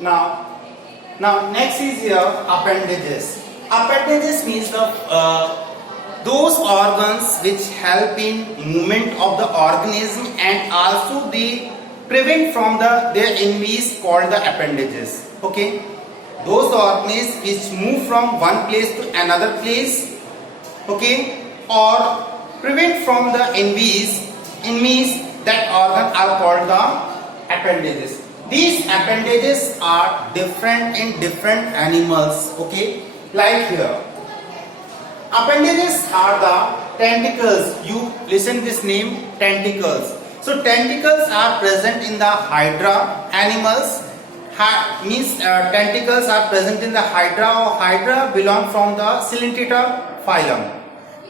Now next is here appendages. Appendages means those organs which help in movement of the organism and also they prevent from their enemies called the appendages. Okay, those organs which move from one place to another place, okay, or prevent from the enemies that organ are called the appendages. These appendages are different in different animals. Okay, like here appendages are the tentacles. You listen this name, tentacles. So tentacles are present in the hydra animals. Tentacles are present in the hydra, or hydra belong from the Coelenterata phylum.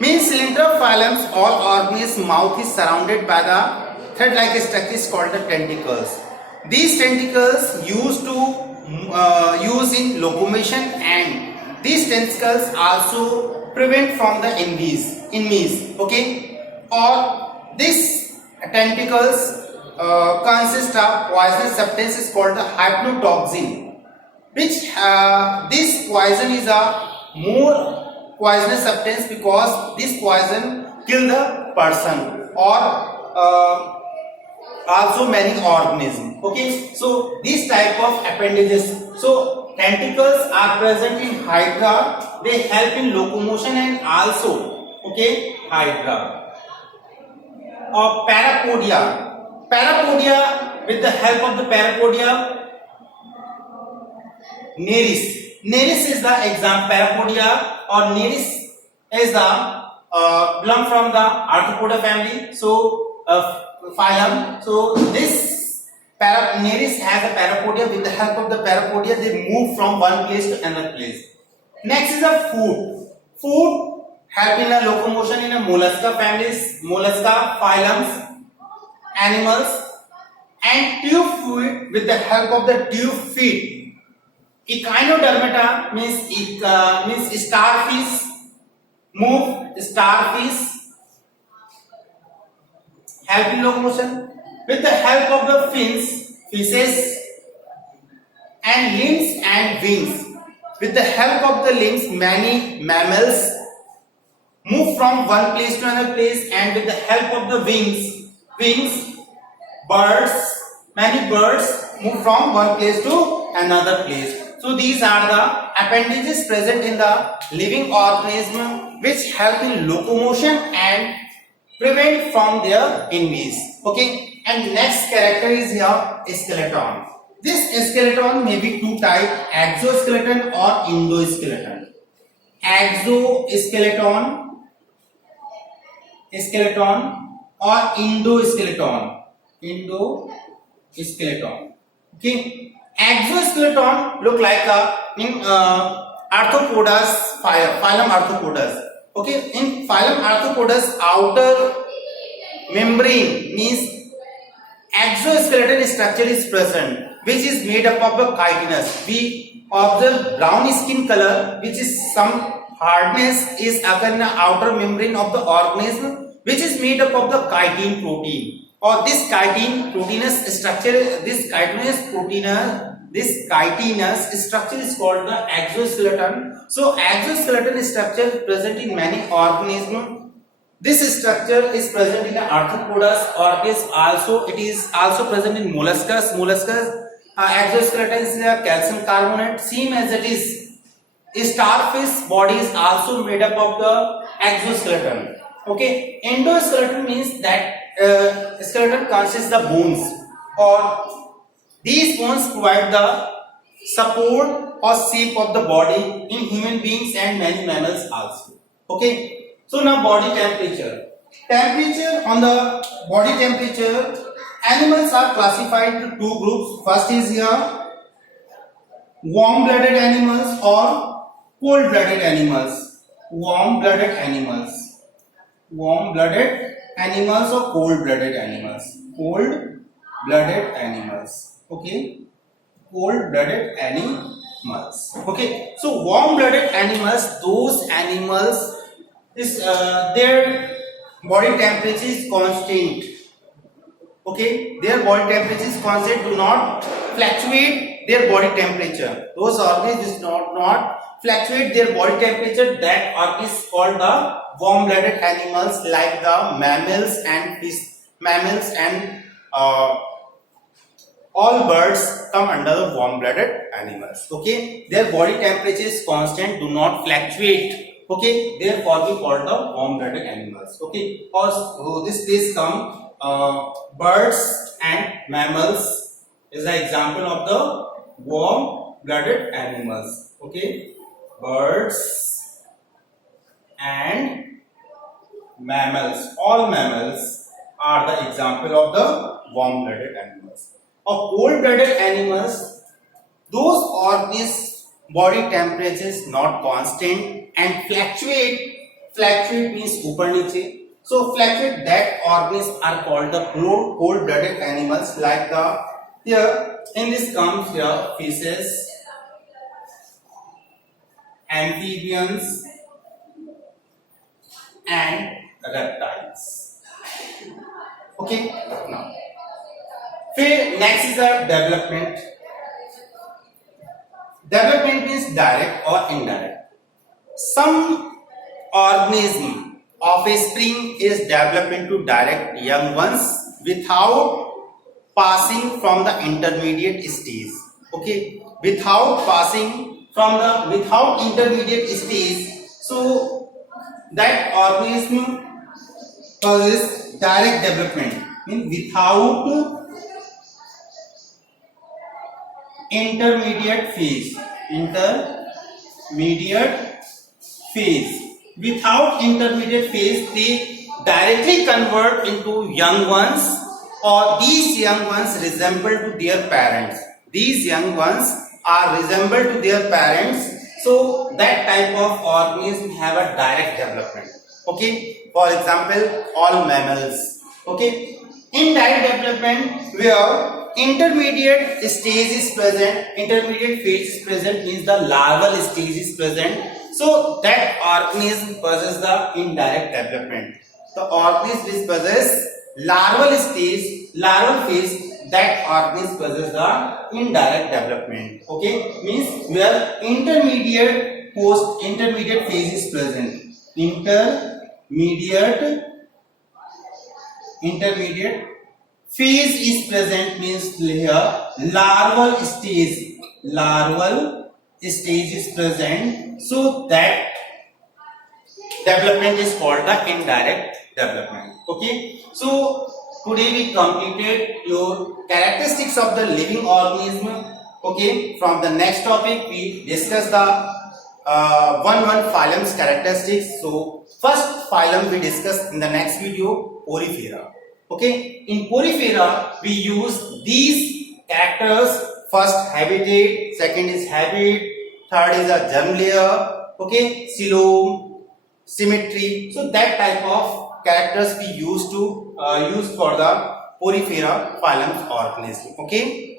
Means Coelenterata phylums, all organisms mouth is surrounded by the thread-like structure called the tentacles. These tentacles used use in locomotion, and these tentacles also prevent from the enemies. Okay, or these tentacles consist of poisonous substances called the hypnotoxin, which this poison is a more poisonous substance because this poison kill the person or also many organisms. Okay, so this type of appendages. So tentacles are present in hydra. They help in locomotion and also, okay, hydra. Or parapodia. Parapodia, with the help of the parapodia, Nereis is the example. Parapodia or Nereis is the belong from the Arthropoda family. So phylum. So this Nereis has a parapodia. With the help of the parapodia, they move from one place to another place. Next is a food. Food help in a locomotion in a mollusca families, mollusca phylums, animals, and tube feet. With the help of the tube feet, Echinodermata means starfish, move starfish, help in locomotion. With the help of the fishes, and limbs and wings. With the help of the limbs, many mammals move from one place to another place, and with the help of the wings, many birds move from one place to another place. So these are the appendages present in the living organism which help in locomotion and prevent from their enemies. Okay, and next character is here skeleton. This skeleton may be two types, exoskeleton or endoskeleton. Skeleton or endoskeleton. Okay, exoskeleton look like Arthropodas phylum Arthropodas. Okay, in phylum Arthropodas, outer membrane means exoskeleton structure is present, which is made up of the chitinous. We observe brown skin color, which is some hardness is occur in the outer membrane of the organism, which is made up of the chitin protein. Or this chitin proteinous structure, this chitinous structure is called the exoskeleton. So exoskeleton structure is present in many organisms. This structure is present in the Arthropodas, or it is also present in molluscas. Exoskeleton is a calcium carbonate, same as it is. Starfish body is also made up of the exoskeleton. Okay, endoskeleton means that skeleton consists of bones, or these bones provide the support or shape of the body in human beings and many mammals also. Okay, so now body temperature. On the body temperature, animals are classified into two groups. First is here warm-blooded animals or cold-blooded animals. Warm-blooded animals or cold-blooded animals. Cold-blooded animals. Okay, cold-blooded animals. Okay, so warm-blooded animals, those animals is their body temperature is constant. Okay, their body temperature is constant, do not fluctuate their body temperature. Those organisms not fluctuate their body temperature, that organisms called the warm-blooded animals, like the mammals and fish. Mammals and all birds come under the warm-blooded animals. Okay, their body temperature is constant, do not fluctuate. Okay, therefore we call the warm-blooded animals. Okay, because this case come birds and mammals is an example of the warm-blooded animals. Okay, birds and mammals, all mammals are the example of the warm-blooded animals. Of cold-blooded animals, those organisms body temperature is not constant and fluctuate. Fluctuate means upar niche. So fluctuate, that organisms are called the cold-blooded animals, like the here in this comes here fishes, amphibians and reptiles. Okay, now next is the development. Development means direct or indirect. Some organism of a spring is developed into direct young ones without passing from the intermediate stage. Okay, without intermediate stage. So that organism causes direct development, means without intermediate phase. Without intermediate phase, they directly convert into young ones, or these young ones resemble to their parents. These young ones are resemble to their parents. So that type of organism have a direct development. Okay, for example, all mammals. Okay, indirect development, where intermediate stage is present, intermediate phase is present, means the larval stage is present. So that organism possesses the indirect development. The organism which possesses larval stage, larval phase, that organism possesses the indirect development. Okay, means where intermediate phase is present. Intermediate phase is present, means here larval stage is present. So that development is called the indirect development. Okay, so today we completed your characteristics of the living organism. Okay, from the next topic we discuss the one phylum's characteristics. So first phylum we discuss in the next video, Porifera. Okay, in Porifera we use these characters. First habitat, second is habit, third is a germ layer. Okay, coelom, symmetry. So that type of characters we use for the Porifera phylum organism. Okay.